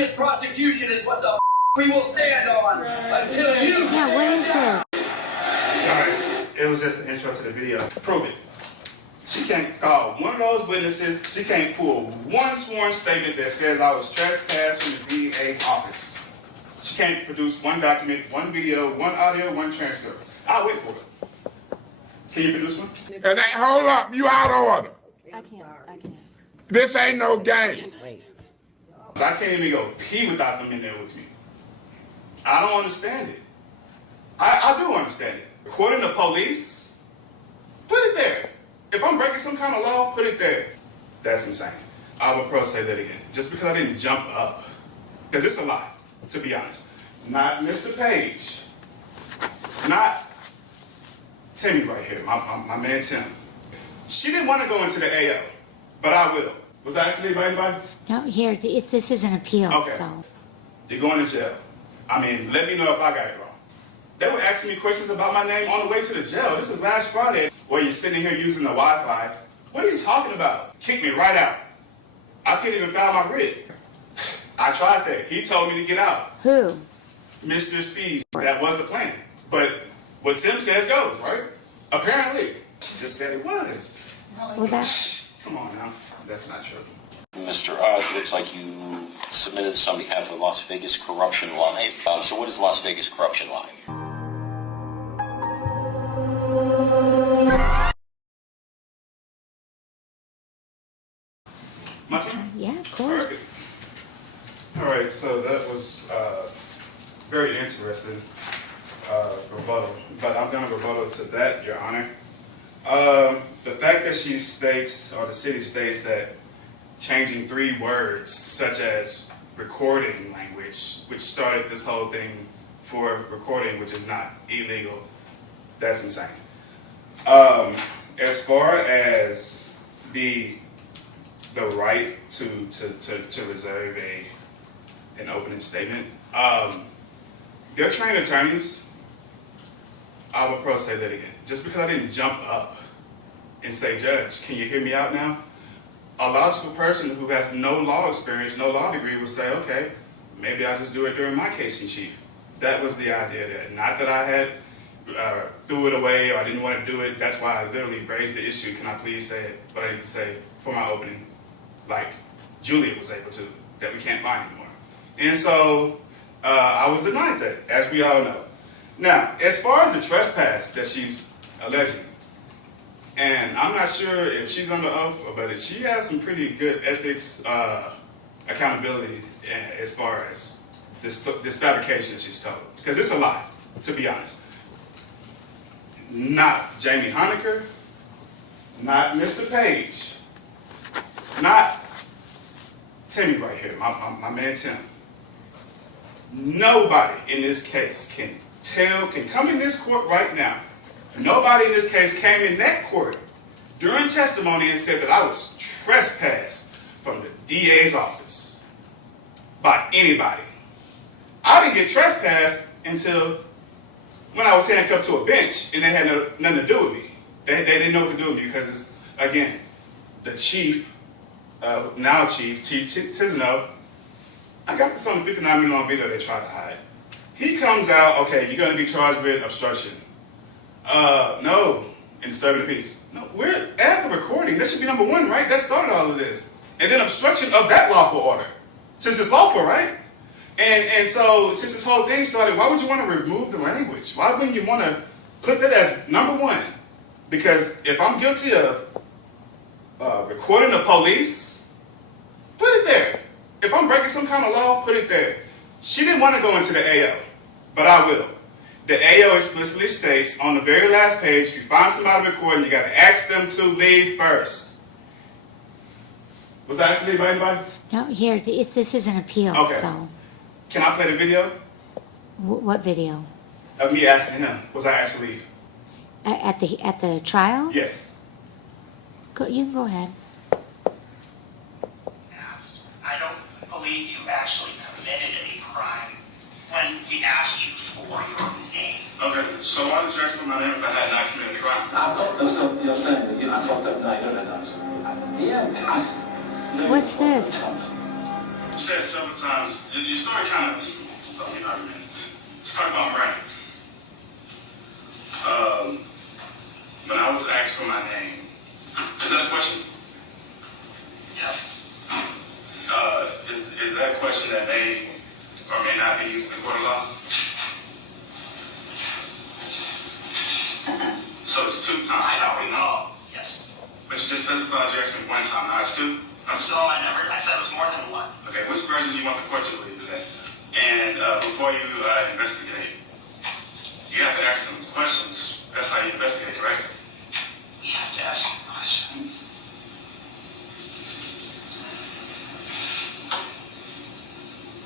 Malicious prosecution is what the we will stand on until you. Yeah, what is this? Sorry, it was just an intro to the video. Prove it. She can't call one of those witnesses. She can't pull one sworn statement that says I was trespassed from the DA's office. She can't produce one document, one video, one audio, one transcript. I'll wait for it. Can you produce one? And hold up, you out of order. I can't. This ain't no game. Wait. I can't even go pee without them in there with me. I don't understand it. I do understand it. According to police, put it there. If I'm breaking some kind of law, put it there. That's insane. I will say that again. Just because I didn't jump up. Because it's a lie, to be honest. Not Mr. Page. Not Timmy right here, my man Tim. She didn't want to go into the AO, but I will. Was that actually by anybody? No, here, this is an appeal, Okay. so. You're going to jail. I mean, let me know if I got it wrong. They were asking me questions about my name on the way to the jail. This is last Friday. Where you're sitting here using the Wi-Fi. What are you talking about? Kick me right out. I can't even file my writ. I tried that. He told me to get out. Who? Mr. Speed. That was the plan. But what Tim says goes, right? Apparently. She just said it was. Well, that's... Come on now. That's not true. Mr. Odd, it looks like you submitted this on behalf of Las Vegas Corruption Line. So what is Las Vegas Corruption Line? My turn? Yeah, of course. Perfect. All right, so that was very interesting rebuttal, but I'm going to rebuttal to that, Your Honor. The fact that she states, or the city states, that changing 3 words, such as recording language, which started this whole thing for recording, which is not illegal, that's insane. As far as the right to reserve an opening statement, they're trained attorneys. I will say that again. Just because I didn't jump up and say, Judge, can you hear me out now? A logical person who has no law experience, no law degree, would say, okay, maybe I'll just do it during my case in chief. That was the idea there. Not that I had threw it away or I didn't want to do it. That's why I literally raised the issue. Can I please say it? But I need to say for my opening, like Julia was able to, that we can't buy anymore. And so I was denied that, as we all know. Now, as far as the trespass that she's alleging, and I'm not sure if she's under oath, but she has some pretty good ethics, accountability as far as this fabrication that she's told. Because it's a lie, to be honest. Not Jamie Honecker, not Mr. Page, not Timmy right here, my man Tim. Nobody in this case can come in this court right now. Nobody in this case came in that court during testimony and said that I was trespassed from the DA's office by anybody. I didn't get trespassed until when I was handcuffed to a bench and they had nothing to do with me. They didn't know what to do with me because it's, again, the chief, now Chief Tisano, I got this on the 59-minute long video they tried to hide. He comes out, okay, you're going to be charged with obstruction. No, and disturbing the peace. No, we're at the recording. That should be number 1, right? That started all of this. And then obstruction of that lawful order. Since it's lawful, right? And so, since this whole thing started, why would you want to remove the language? Why wouldn't you want to put that as number 1? Because if I'm guilty of recording the police, put it there. If I'm breaking some kind of law, put it there. She didn't want to go into the AO, but I will. The AO explicitly states on the very last page, if you find somebody recording, you got to ask them to leave first. Was that actually by anybody? No, here, this is an appeal, Okay. so. Can I play the video What video? of me asking him, was I asked to leave? At the trial? Yes. You can go ahead. I don't believe you actually committed any crime when we asked you for your name. Okay, so why did you ask for my name if I had not committed a crime? You're saying that I fucked up. No, you don't know. Yeah. What's this? said several times, your story kind of, it's all an argument. Let's talk about running. When I was asked for my name, is that a question? Yes. Is that a question that may or may not be used in the court of law? So it's 2 times. I don't recall. Yes. But you just testified you asked me 1 time. Now it's 2? No, I said it was more than 1. Okay, which version do you want the court to believe today? And before you investigate, you have to ask them questions. That's how you investigate, right? You have to ask questions.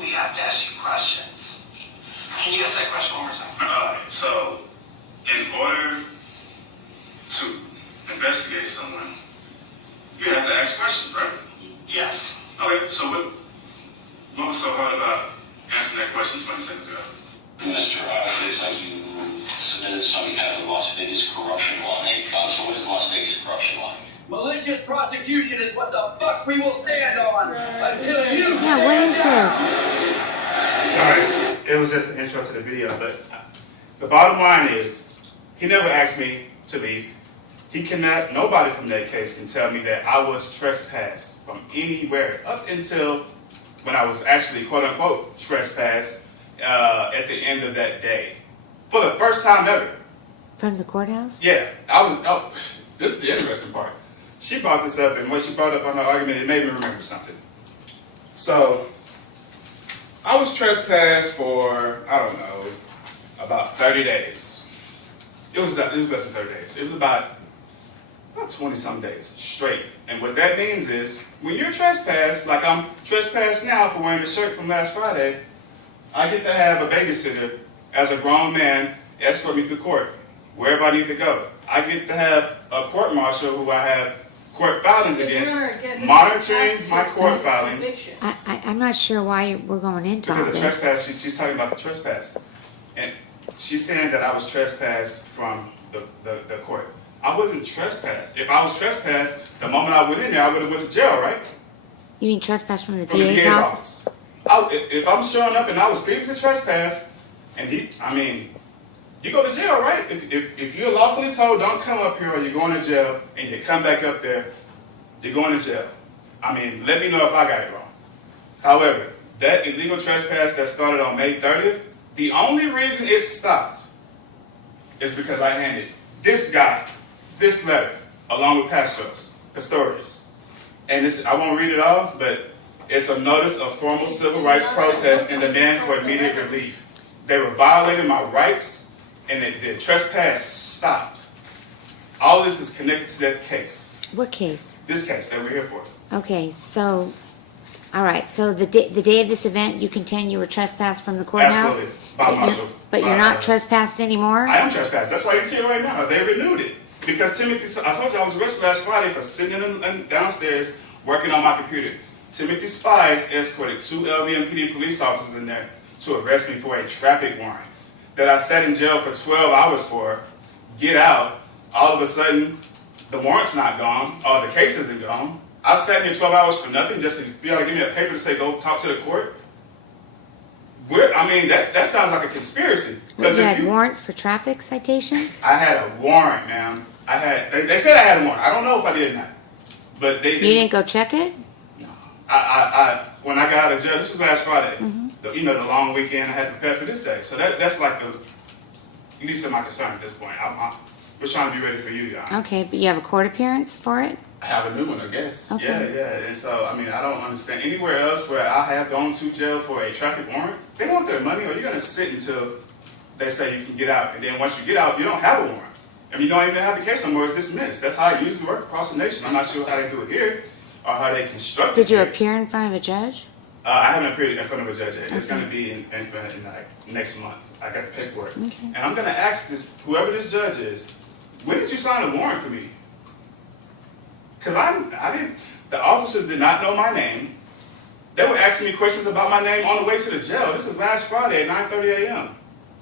We have to ask you questions. Can you ask that question one more time? So, in order to investigate someone, you have to ask questions, right? Yes. Okay, so what was so hard about answering that question 20 seconds ago? Mr. It looks like you submitted this on behalf of Las Vegas corruption law. So what is Las Vegas corruption law? Malicious prosecution is what the fuck we will stand on until you Yeah, what is this? Sorry, it was just an intro to the video, but the bottom line is, he never asked me to leave. He cannot, nobody from that case can tell me that I was trespassed from anywhere up until when I was actually, quote unquote, trespassed at the end of that day. For the first time ever. From the courthouse? Yeah, this is the interesting part. She brought this up, and when she brought up on the argument, it made me remember something. So, I was trespassed for, I don't know, about 30 days. It was less than 30 days. It was about 20-some days straight. And what that means is, when you're trespassed, like I'm trespassed now for wearing the shirt from last Friday, I get to have a babysitter as a grown man escort me to court, wherever I need to go. I get to have a court marshal who I have court filings against, monitoring my court filings. I'm not sure why we're going into all Because of this. trespass, she's talking about the trespass. And she's saying that I was trespassed from the court. I wasn't trespassed. If I was trespassed, the moment I went in there, I would have went to jail, right? You mean trespass from the From the DA's DA's office? office. If I'm showing up and I was previously trespassed, and you go to jail, right? If you're lawfully told don't come up here or you're going to jail, and you come back up there, you're going to jail. Let me know if I got it wrong. However, that illegal trespass that started on May 30th, the only reason it stopped is because I handed this guy this letter along with Pastorius. And I won't read it all, but it's a notice of formal civil rights protest and demand for immediate relief. They were violating my rights, and the trespass stopped. All this is connected to that case. What case? This case that we're here for. Okay, so, all right, so the day of this event, you contend you were trespassed from the courthouse? Absolutely. By marshal. But you're not trespassed anymore? I am trespassed. That's why he's here right now. They renewed it. Because Timothy, I told you I was arrested last Friday for sitting downstairs working on my computer. Timothy Spies escorted 2 LVMPD police officers in there to arrest me for a traffic warrant that I sat in jail for 12 hours for, get out, all of a sudden, the warrant's not gone, or the case isn't gone. I've sat here 12 hours for nothing just for y'all to give me a paper to say go talk to the court. That sounds like a conspiracy. Wait, you had warrants for traffic citations? I had a warrant, ma'am. They said I had a warrant. I don't know if I did or not. But You didn't go check it? No. When I got out of jail, this was last Friday. Mm-hmm. The long weekend, I had to prepare for this day. So that's like the least of my concern at this point. We're trying to be ready for you, Your Honor. Okay, but you have a court appearance for it? I have a new one, I guess. Okay. Yeah. And so, I don't understand. Anywhere else where I have gone to jail for a traffic warrant, they want their money, or you're going to sit until they say you can get out. And then once you get out, you don't have a warrant. You don't even have the case no more. It's dismissed. That's how it usually works across the nation. I'm not sure how they do it here or how they construct it. Did you here. appear in front of a judge? I haven't appeared in front of a judge yet. It's going to be in next month. I got the paperwork. Okay. And I'm going to ask whoever this judge is, when did you sign a warrant for me? Because I didn't, the officers did not know my name. They were asking me questions about my name on the way to the jail. This is last Friday at 9:30 a.m.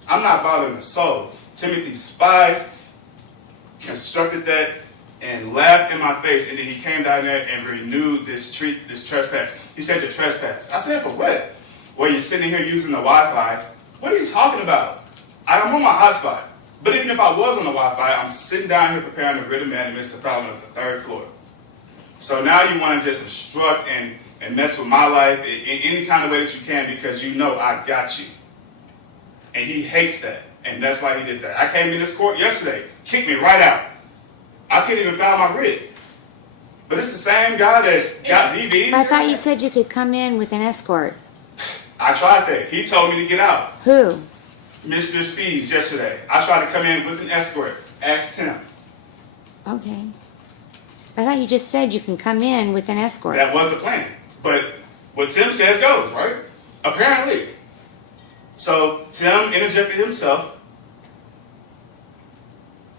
I'm not bothering a soul. Timothy Spies constructed that and laughed in my face, and then he came down there and renewed this trespass. He said the trespass. I said, for what? Well, you're sitting here using the Wi-Fi. What are you talking about? I'm on my hotspot. But even if I was on the Wi-Fi, I'm sitting down here preparing the writ of mandamus to file on the 3rd floor. So now you want to just obstruct and mess with my life in any kind of way that you can because you know I got you. And he hates that. And that's why he did that. I came in this court yesterday, kicked me right out. I couldn't even file my writ. But it's the same guy that's got DVs. I thought you said you could come in with an escort. I tried that. He told me to get out. Who? Mr. Speeds yesterday. I tried to come in with an escort. Asked Tim. Okay. I thought you just said you can come in with an escort. That was the plan. But what Tim says goes, right? Apparently. So Tim interjected himself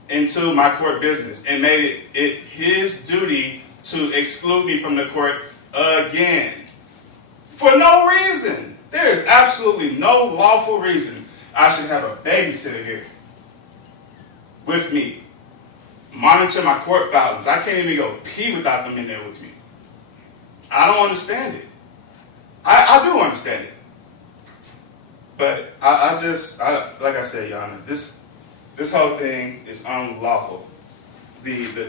into my court business and made it his duty to exclude me from the court again. For no reason. There is absolutely no lawful reason I should have a babysitter here with me. Monitor my court filings. I can't even go pee without them in there with me. I don't understand it. I do understand it. But I like I said, Your Honor, this whole thing is unlawful. The And your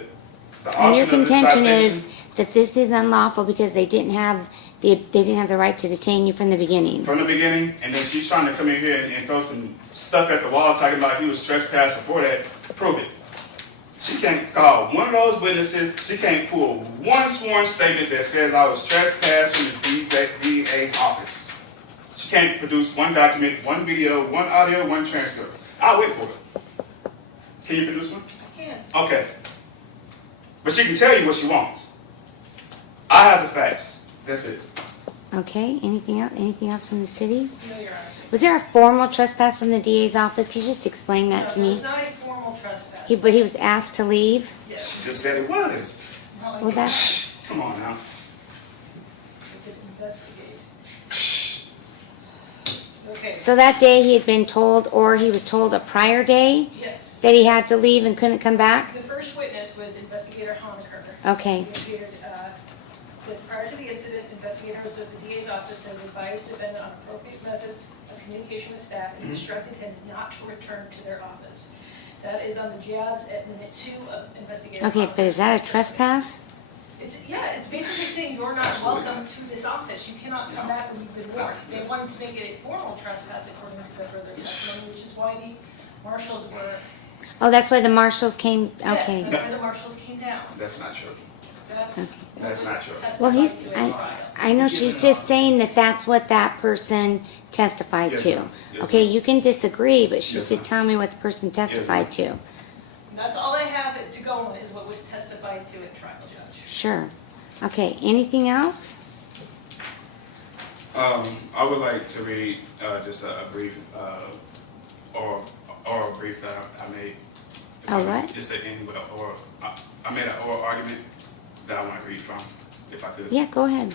option of this contention citation, is that this is unlawful because they didn't have the right to detain you from the beginning. from the beginning, and then she's trying to come in here and throw some stuff at the wall talking about he was trespassed before that. Prove it. She can't call one of those witnesses. She can't pull one sworn statement that says I was trespassed from the DA's office. She can't produce one document, one video, one audio, one transcript. I'll wait for it. Can you produce one? I can. Okay. But she can tell you what she wants. I have the facts. That's it. Okay, anything else? Anything else from the city? No, Your Honor. Was there a formal trespass from the DA's office? Could you just explain that No, to it me? was not a formal trespass. But he was asked to leave? Yes. She just said it was. Not like Well, that's... Come on now. we could investigate. Okay. So that day he had been told, or he was told a prior day, Yes. that he had to leave and couldn't come back? The first witness was Investigator Honecker. Okay. He appeared, said prior to the incident, investigators of the DA's office had advised the defendant on appropriate methods of communication with staff and instructed him not to return to their office. That is on the JADS at minute 2 of Investigator Okay, but is that a Honecker's trespass? It's basically saying you're not welcome to this office. You cannot come back when you've been warned. They wanted to make it a formal trespass according to the further testimony, which is why the marshals were, Oh, that's why the marshals came, yes, okay. that's why the marshals came down. That's not true. That's That's not true. Well, testified he's, to at trial. I know she's just saying that that's what that person testified Yes, to. ma'am. Yes, Okay, ma'am. you can disagree, but she's Yes, just ma'am. telling me what the person testified to. That's all I have to go on is what was testified to at trial, Judge. Sure. Okay, anything else? I would like to read just a brief oral brief that I made. A what? Just to end with an oral. I made an oral argument that I want to read from, if I could. Yeah, go ahead.